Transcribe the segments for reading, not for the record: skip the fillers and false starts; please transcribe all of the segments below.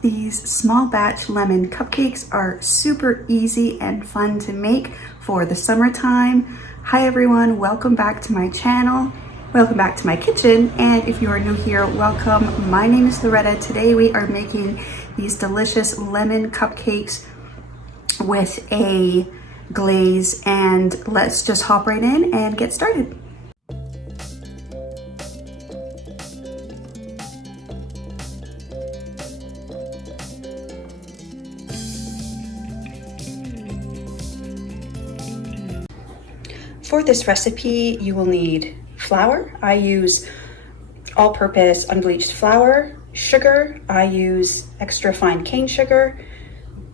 These small batch lemon cupcakes are super easy and fun to make for the summertime. Hi everyone, welcome back to my channel. Welcome back to my kitchen, and if you are new here, welcome. My name is Loretta. Today we are making these delicious lemon cupcakes with a glaze, and let's just hop right in and get started. For this recipe, you will need flour. I use all-purpose unbleached flour, sugar. I use extra fine cane sugar,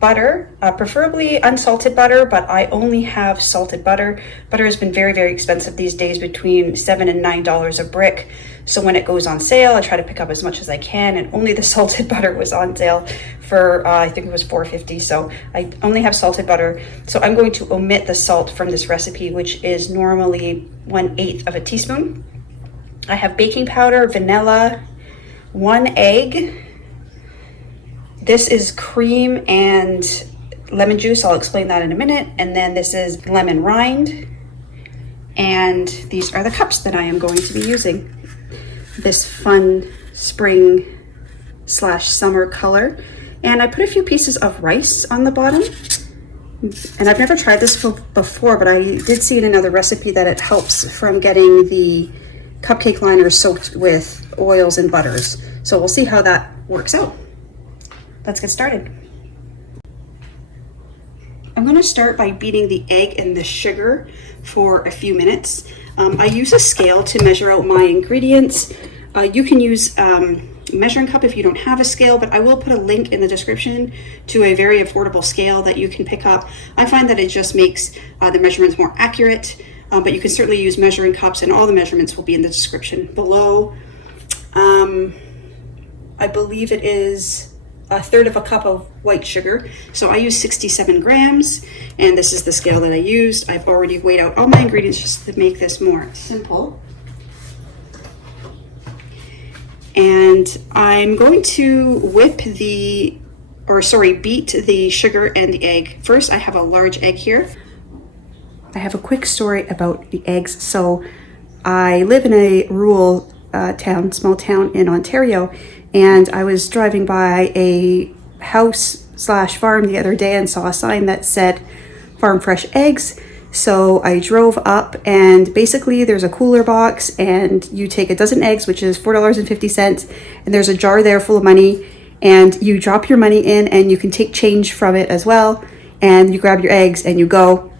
butter, preferably unsalted butter, but I only have salted butter. Butter has been very, very expensive these days, between $7 and $9 a brick. So when it goes on sale, I try to pick up as much as I can, and only the salted butter was on sale for, I think it was $4.50. So I only have salted butter. So I'm going to omit the salt from this recipe, which is normally 1/8 of a teaspoon. I have baking powder, vanilla, 1 egg. This is cream and lemon juice. I'll explain that in a minute. And then this is lemon rind. And these are the cups that I am going to be using. This fun spring/summer color. And I put a few pieces of rice on the bottom. And I've never tried this before, but I did see in another recipe that it helps from getting the cupcake liner soaked with oils and butters. So we'll see how that works out. Let's get started. I'm going to start by beating the egg and the sugar for a few minutes. I use a scale to measure out my ingredients. You can use a measuring cup if you don't have a scale, but I will put a link in the description to a very affordable scale that you can pick up. I find that it just makes the measurements more accurate, but you can certainly use measuring cups, and all the measurements will be in the description below. I believe it is 1/3 of a cup of white sugar. So I use 67 grams, and this is the scale that I used. I've already weighed out all my ingredients just to make this more simple. And I'm going to beat the sugar and the egg. First, I have a large egg here. I have a quick story about the eggs. So I live in a rural small town in Ontario, and I was driving by a house/farm the other day and saw a sign that said farm fresh eggs. So I drove up, and basically there's a cooler box, and you take a dozen eggs, which is $4.50, and there's a jar there full of money, and you drop your money in, and you can take change from it as well, and you grab your eggs and you go.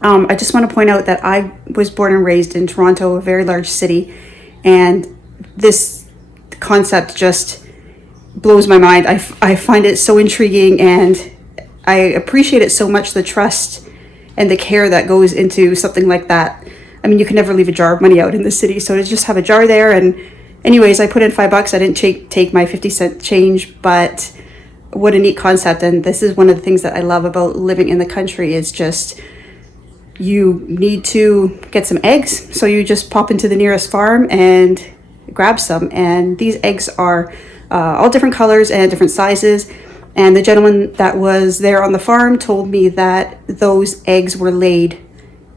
I just want to point out that I was born and raised in Toronto, a very large city, and this concept just blows my mind. I find it so intriguing, and I appreciate it so much, the trust and the care that goes into something like that. I mean, you can never leave a jar of money out in the city, so to just have a jar there. And anyways, I put in $5. I didn't take my 50-cent change, but what a neat concept. And this is one of the things that I love about living in the country, is just you need to get some eggs, so you just pop into the nearest farm and grab some. And these eggs are all different colors and different sizes. And the gentleman that was there on the farm told me that those eggs were laid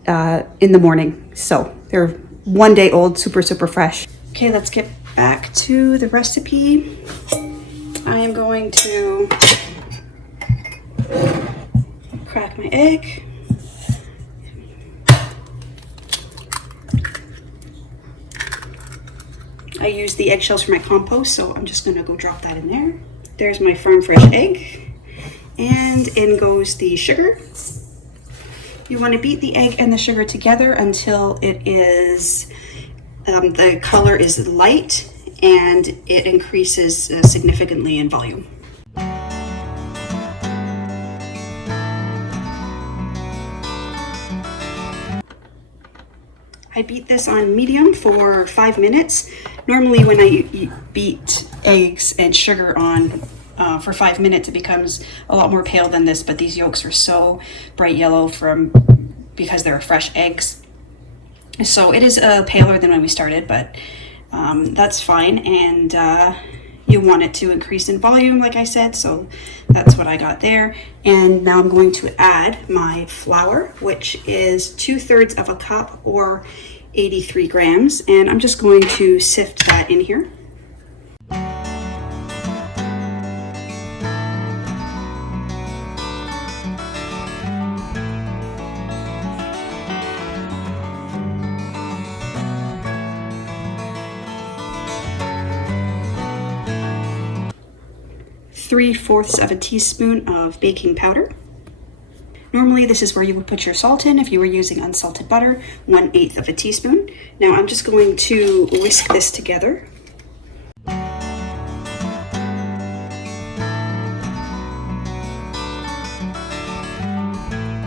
in the morning. So they're 1 day old, super, super fresh. Okay, let's get back to the recipe. I am going to crack my egg. I use the eggshells for my compost, so I'm just gonna go drop that in there. There's my farm fresh egg, and in goes the sugar. You want to beat the egg and the sugar together until it is, the color is light, and it increases significantly in volume. I beat this on medium for 5 minutes. Normally when I beat eggs and sugar on for 5 minutes, it becomes a lot more pale than this, but these yolks are so bright yellow because they're fresh eggs. So it is paler than when we started, but that's fine. And you want it to increase in volume, like I said, so that's what I got there. And now I'm going to add my flour, which is 2/3 of a cup or 83 grams, and I'm just going to sift that in here. Three-fourths of a teaspoon of baking powder. Normally this is where you would put your salt in if you were using unsalted butter, 1/8 of a teaspoon. Now I'm just going to whisk this together.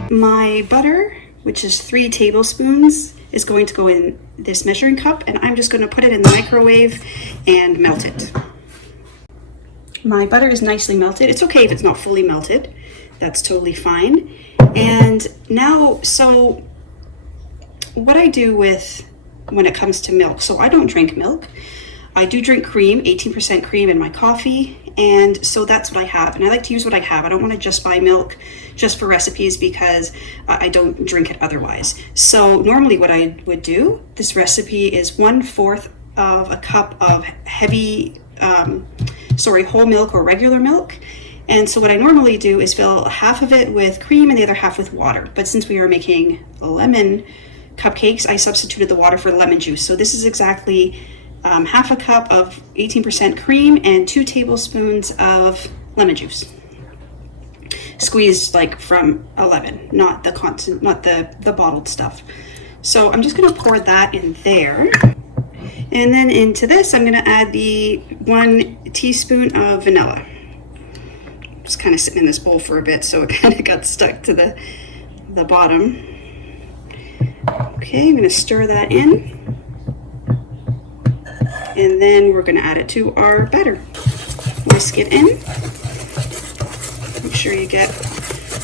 My butter, which is 3 tablespoons, is going to go in this measuring cup, and I'm just going to put it in the microwave and melt it. My butter is nicely melted. It's okay if it's not fully melted. That's totally fine. And now, so what I do when it comes to milk, so I don't drink milk. I do drink cream, 18% cream in my coffee, and so that's what I have. And I like to use what I have. I don't want to just buy milk just for recipes because I don't drink it otherwise. So normally what I would do, this recipe is 1/4 of a cup of heavy, whole milk or regular milk. And so what I normally do is fill half of it with cream and the other half with water. But since we are making lemon cupcakes, I substituted the water for lemon juice. So this is exactly half a cup of 18% cream and 2 tablespoons of lemon juice. Squeezed like from a lemon, not the constant, not the bottled stuff. So I'm just gonna pour that in there. And then into this, I'm gonna add the 1 teaspoon of vanilla. Just kind of sitting in this bowl for a bit, so it kind of got stuck to the bottom. Okay, I'm gonna stir that in. And then we're gonna add it to our batter. Whisk it in. Make sure you get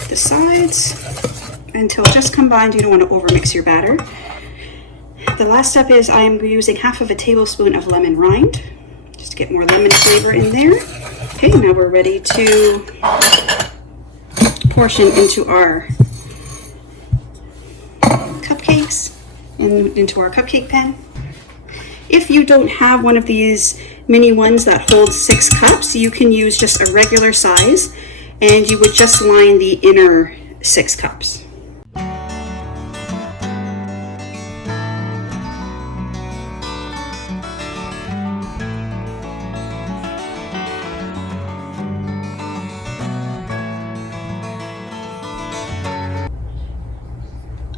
the sides until just combined. You don't want to overmix your batter. The last step is I am using half of a tablespoon of lemon rind, just to get more lemon flavor in there. Okay, now we're ready to portion into our cupcakes and into our cupcake pan. If you don't have one of these mini ones that hold 6 cups, you can use just a regular size, and you would just line the inner 6 cups.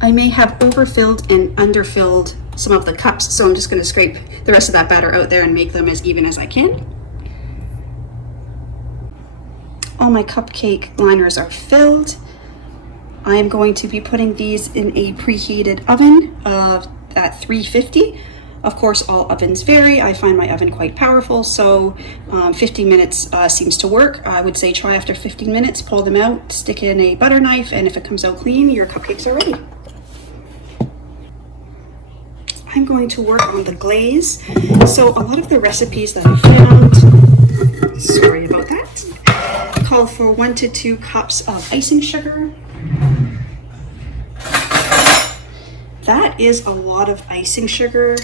I may have overfilled and underfilled some of the cups, so I'm just going to scrape the rest of that batter out there and make them as even as I can. All my cupcake liners are filled. I am going to be putting these in a preheated oven at 350. Of course, all ovens vary. I find my oven quite powerful, so 15 minutes seems to work. I would say try after 15 minutes, pull them out, stick in a butter knife, and if it comes out clean, your cupcakes are ready. I'm going to work on the glaze. So a lot of the recipes that I found, sorry about that, call for 1 to 2 cups of icing sugar. That is a lot of icing sugar.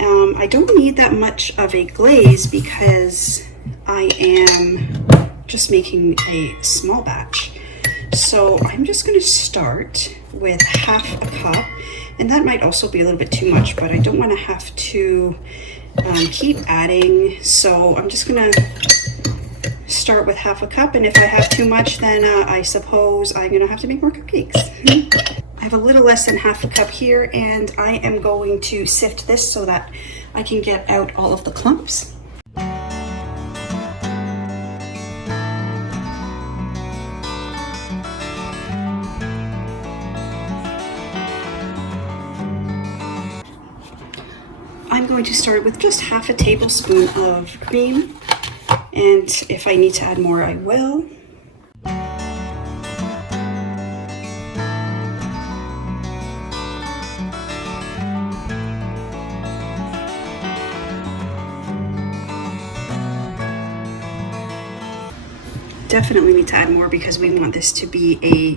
I don't need that much of a glaze because I am just making a small batch. So I'm just going to start with half a cup, and that might also be a little bit too much, but I don't want to have to keep adding. So I'm just going to start with half a cup, and if I have too much, then I suppose I'm going to have to make more cupcakes. I have a little less than half a cup here, and I am going to sift this so that I can get out all of the clumps. I'm going to start with just half a tablespoon of cream, and if I need to add more, I will. definitely need to add more because we want this to be a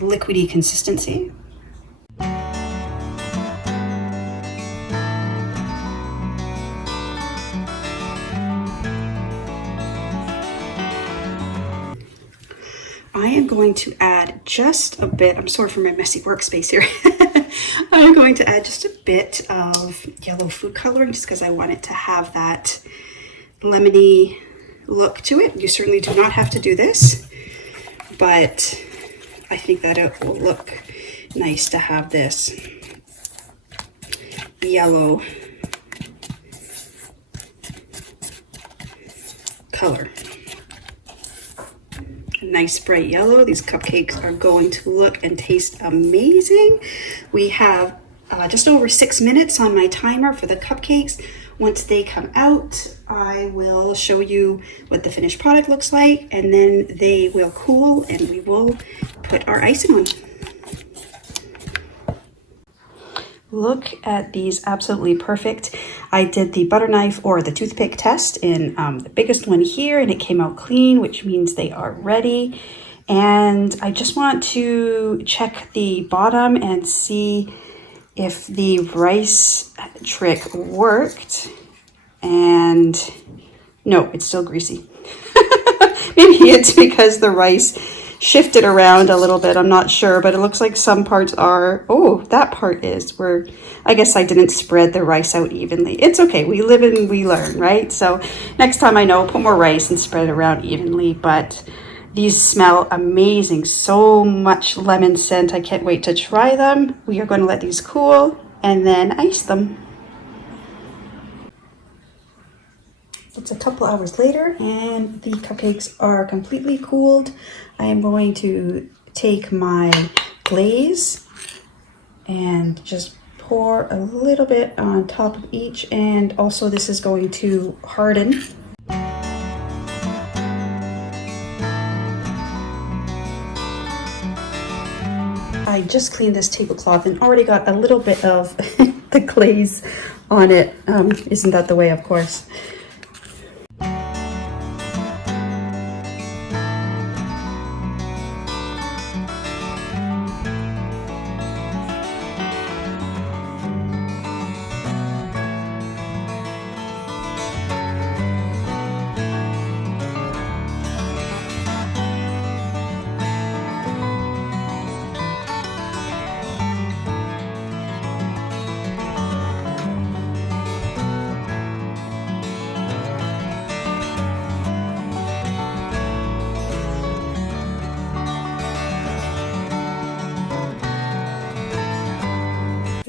liquidy consistency. I am going to add just a bit, I'm sorry for my messy workspace here. I am going to add just a bit of yellow food coloring just because I want it to have that lemony look to it. You certainly do not have to do this, but I think that it will look nice to have this yellow color. Nice bright yellow. These cupcakes are going to look and taste amazing. We have just over 6 minutes on my timer for the cupcakes. Once they come out, I will show you what the finished product looks like, and then they will cool and we will put our icing on. Look at these, absolutely perfect. I did the butter knife or the toothpick test in the biggest one here, and it came out clean, which means they are ready. And I just want to check the bottom and see if the rice trick worked. And no, it's still greasy. Maybe it's because the rice shifted around a little bit, I'm not sure, but it looks like some parts are, oh, that part is where, I guess I didn't spread the rice out evenly. It's okay, we live and we learn, right? So next time I know, put more rice and spread it around evenly. But these smell amazing, so much lemon scent. I can't wait to try them. We are going to let these cool and then ice them. It's a couple hours later and the cupcakes are completely cooled. I am going to take my glaze and just pour a little bit on top of each, and also this is going to harden. I just cleaned this tablecloth and already got a little bit of the glaze on it. Isn't that the way, of course?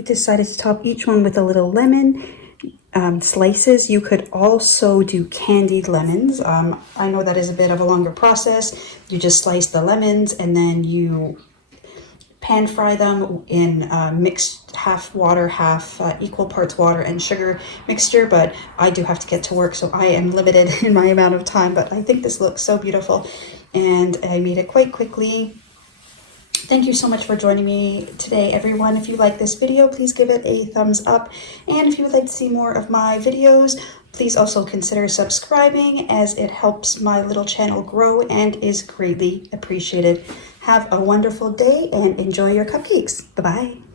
Decided to top each one with a little lemon slices. You could also do candied lemons. I know that is a bit of a longer process. You just slice the lemons and then you pan fry them in mixed half water, half equal parts water and sugar mixture. But I do have to get to work, so I am limited in my amount of time. But I think this looks so beautiful and I made it quite quickly. Thank you so much for joining me today, everyone. If you like this video, please give it a thumbs up. And if you would like to see more of my videos, please also consider subscribing, as it helps my little channel grow and is greatly appreciated. Have a wonderful day and enjoy your cupcakes. Bye-bye.